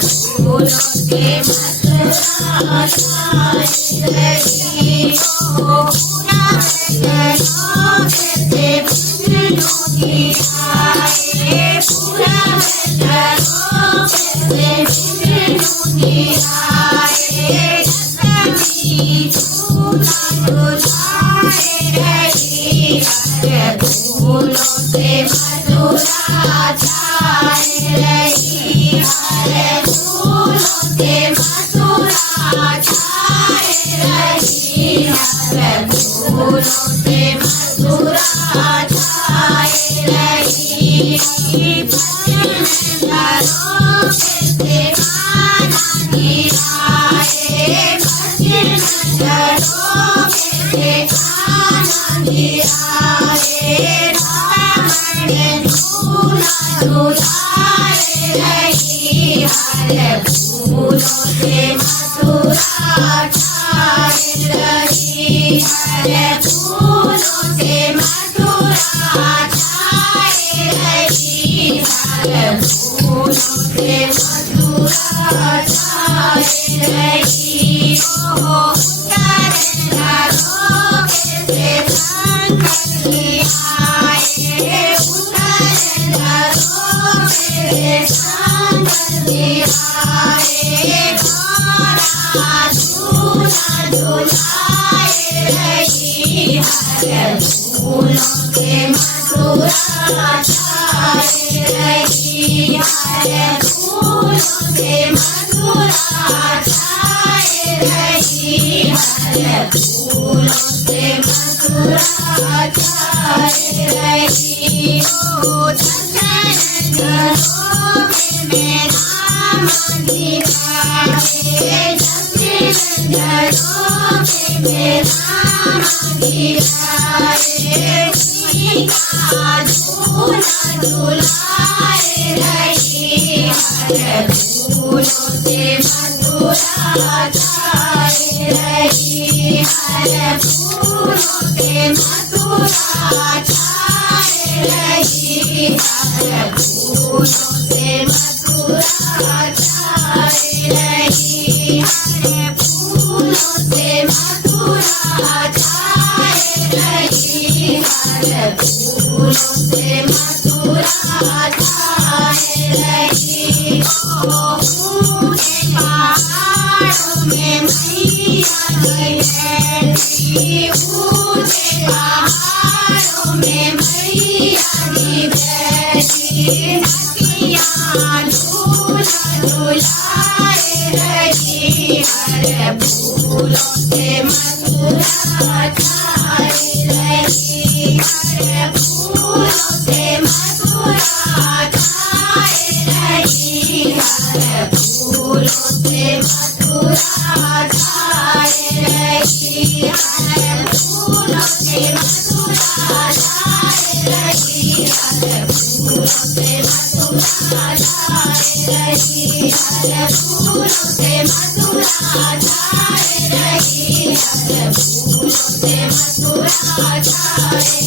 फूलों से मथुरा छाए रही हो। पूरा है कैसे बंधनों की आए, पूरा है कैसे बंधनों की आए। दशमी झूला झुलाए रही है, फूलों से मथुरा छाए रही है, फूलों से मथुरा छाए रही है, फूलों से मथुरा छाए रही है। फूलों से मथुरा छाए रही है, फूलों से मथुरा छाए रही है, फूलों से मथुरा छाए रही हो। फूलों से मथुरा छाए रही है, फूलों से मथुरा छाए रही है, फूलों से मथुरा छाए रही हो। चंदन घरों में राम दिखाए, चंदन घरों में राम दिखाए। झूला झुलाए रही है, फूलों से मथुरा छाए रही है, फूलों से मथुरा छाए रही है, फूलों से मथुरा छाए रही है, फूलों से मथुरा छाए रही है, फूलों से मथुरा छाए रही हो। ऊंचे पहाड़ों में मैया बैठी, ऊंचे पहाड़ों में मैया बैठी। नदियाँ झूला झुलाए रही है, फूलों से मथुरा छाए रही है, फूलों से मथुरा छाए रही है, फूलों से मथुरा छाए रही है, फूलों से मथुरा छाए रही है, फूलों से मथुरा छाए रही है, फूलों से मथुरा छाए रही है, फूलों से मथुरा छाए